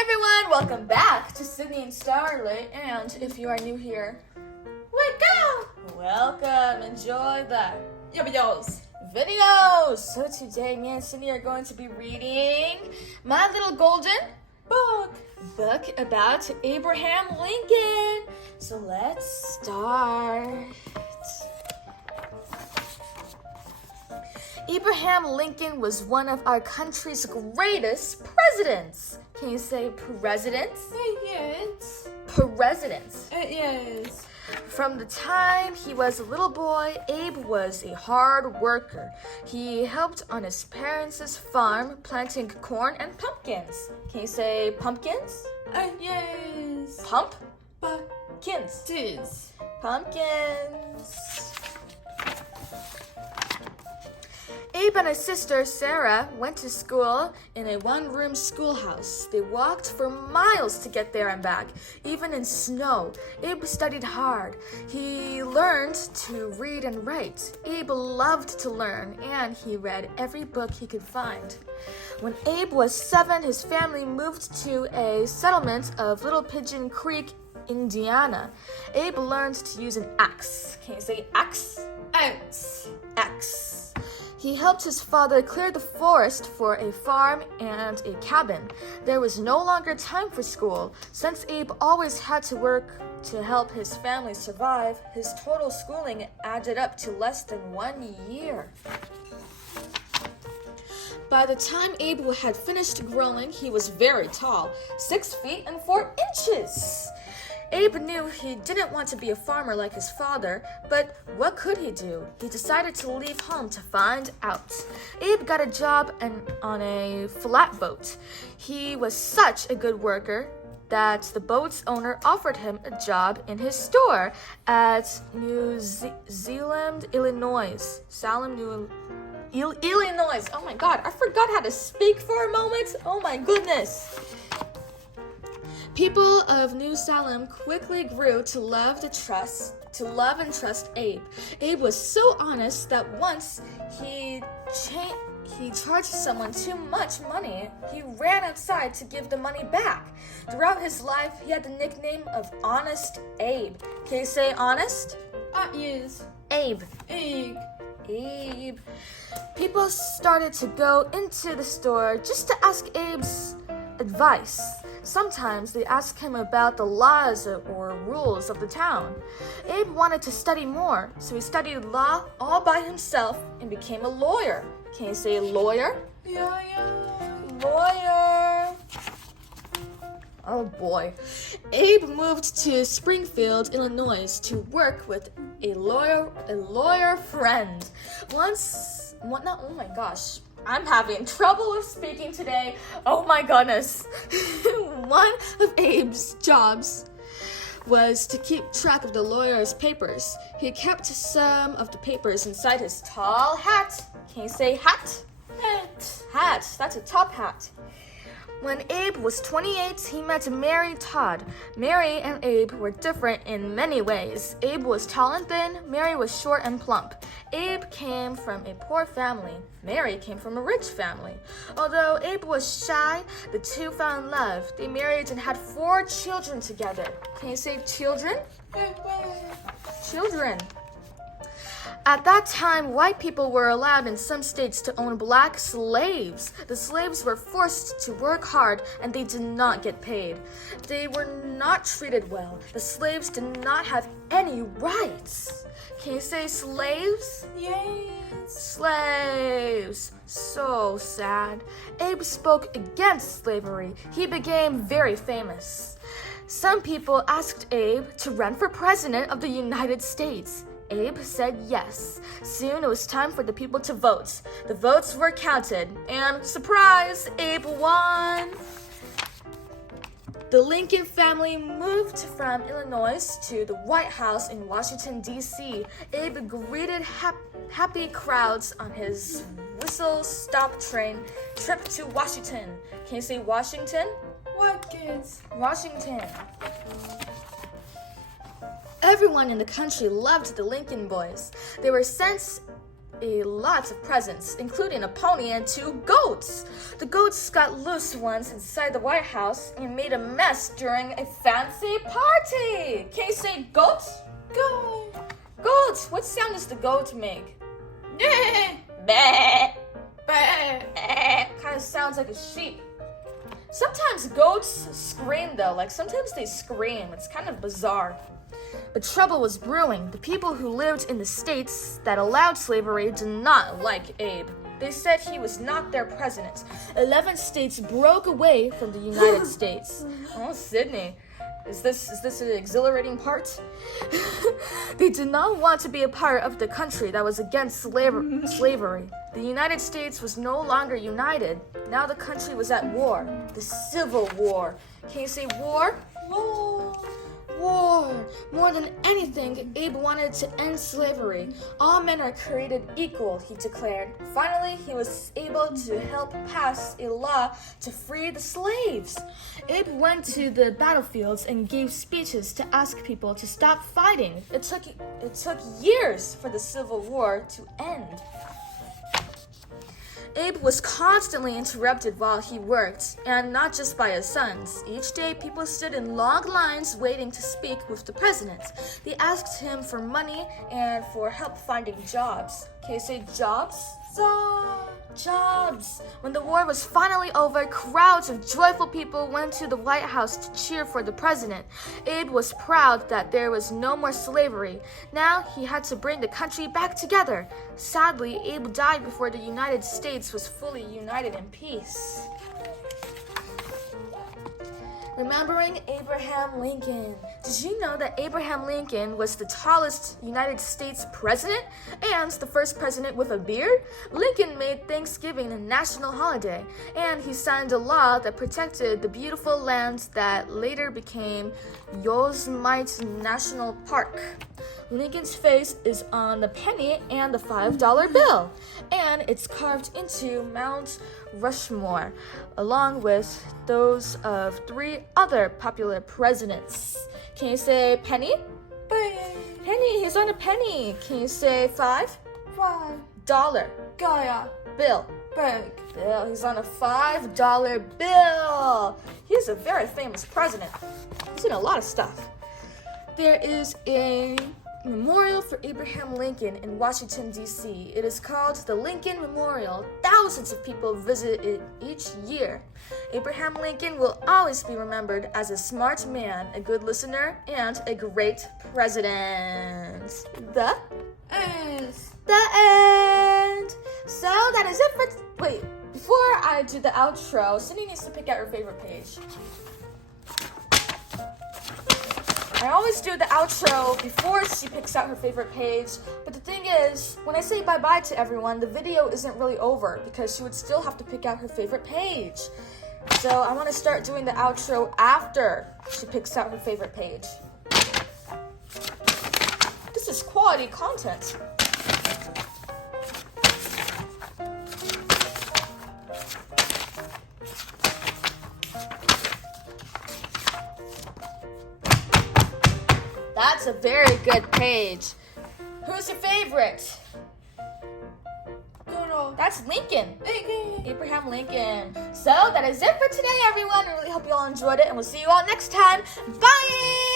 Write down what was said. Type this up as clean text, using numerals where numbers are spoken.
everyone, welcome back to Sydney and Starlight, and if you are new here, welcome, enjoy the videos. So today me and Sydney are going to be reading My Little Golden book about Abraham Lincoln. So let's start. Abraham Lincoln was one of our country's greatest presidents. Can you say presidents? Yes. Presidents. Yes. From the time he was a little boy, Abe was a hard worker. He helped on his parents' farm planting corn and pumpkins. Can you say pumpkins? Yes. Pumpkins. Tis. Pumpkins. Abe and his sister Sarah went to school in a one-room schoolhouse. They walked for miles to get there and back, even in snow. Abe studied hard. He learned to read and write. Abe loved to learn, and he read every book he could find. When Abe was 7, his family moved to a settlement of Little Pigeon Creek, Indiana. Abe learned to use an axe. Can you say axe? X. Axe. He helped his father clear the forest for a farm and a cabin. There was no longer time for school. Since Abe always had to work to help his family survive, his total schooling added up to less than 1 year. By the time Abe had finished growing, he was very tall, 6 feet and 4 inches. Abe knew he didn't want to be a farmer like his father, but what could he do? He decided to leave home to find out. Abe got a job on a flatboat. He was such a good worker that the boat's owner offered him a job in his store at New Zealand, Illinois. Illinois. Oh my God, I forgot how to speak for a moment. Oh my goodness. People of New Salem quickly grew to love and trust Abe. Abe was so honest that once he charged someone too much money. He ran outside to give the money back. Throughout his life, he had the nickname of Honest Abe. Can you say honest? Yes. Abe. Egg. Abe. People started to go into the store just to ask Abe's advice. Sometimes they asked him about the laws or rules of the town. Abe wanted to study more, so he studied law all by himself and became a lawyer. Can you say lawyer? Yeah. Lawyer. Oh boy. Abe moved to Springfield, Illinois to work with a lawyer friend. Oh my gosh. I'm having trouble with speaking today. Oh my goodness. One of Abe's jobs was to keep track of the lawyer's papers. He kept some of the papers inside his tall hat. Can you say hat? Hat. That's a top hat. When Abe was 28, he met Mary Todd. Mary and Abe were different in many ways. Abe was tall and thin, Mary was short and plump. Abe came from a poor family. Mary came from a rich family. Although Abe was shy, the two fell in love. They married and had 4 children together. Can you say children? Children. At that time, white people were allowed in some states to own black slaves. The slaves were forced to work hard and they did not get paid. They were not treated well. The slaves did not have any rights. Can you say slaves? Yes. Slaves. So sad. Abe spoke against slavery. He became very famous. Some people asked Abe to run for president of the United States. Abe said yes. Soon it was time for the people to vote. The votes were counted, and surprise, Abe won! The Lincoln family moved from Illinois to the White House in Washington, D.C. Abe greeted happy crowds on his whistle-stop train trip to Washington. Can you say Washington? What kids? Washington. Everyone in the country loved the Lincoln boys. They were sent a lot of presents, including a pony and 2 goats. The goats got loose once inside the White House and made a mess during a fancy party. Can you say goats? Go. Goat. What sound does the goat make? Yeah. Bah. Bah. Kind of sounds like a sheep. Sometimes goats scream though, like sometimes they scream. It's kind of bizarre. But trouble was brewing. The people who lived in the states that allowed slavery did not like Abe. They said he was not their president. 11 states broke away from the United States. Oh, Sydney. Is this an exhilarating part? They did not want to be a part of the country that was against slavery. The United States was no longer united. Now the country was at war. The Civil War. Can you say war? War. War. More than anything, Abe wanted to end slavery. All men are created equal, he declared. Finally, he was able to help pass a law to free the slaves. Abe went to the battlefields and gave speeches to ask people to stop fighting. It took years for the Civil War to end. Abe was constantly interrupted while he worked, and not just by his sons. Each day, people stood in long lines waiting to speak with the president. They asked him for money and for help finding jobs. Can you say jobs? Jobs. When the war was finally over, crowds of joyful people went to the White House to cheer for the president. Abe was proud that there was no more slavery. Now he had to bring the country back together. Sadly, Abe died before the United States was fully united in peace. Remembering Abraham Lincoln. Did you know that Abraham Lincoln was the tallest United States president and the first president with a beard? Lincoln made Thanksgiving a national holiday, and he signed a law that protected the beautiful lands that later became Yosemite National Park. Lincoln's face is on the penny and the $5 bill, and it's carved into Mount Rushmore, along with those of 3 other popular presidents. Can you say penny? Penny, he's on a penny. Can you say $5? Dollar. Gaia. Bill. Bag. Bill, he's on a $5 bill. He's a very famous president. He's in a lot of stuff. There is a memorial for Abraham Lincoln in Washington, D.C. It is called the Lincoln Memorial. Thousands of people visit it each year. Abraham Lincoln will always be remembered as a smart man, a good listener, and a great president. The end. So that is it for... Wait, before I do the outro, Cindy needs to pick out her favorite page. I always do the outro before she picks out her favorite page, but the thing is, when I say bye-bye to everyone, the video isn't really over because she would still have to pick out her favorite page. So I want to start doing the outro after she picks out her favorite page. This is quality content. That's a very good page. Who's your favorite? Good. That's Lincoln. Lincoln. Abraham Lincoln. So that is it for today, everyone. I really hope you all enjoyed it, and we'll see you all next time. Bye!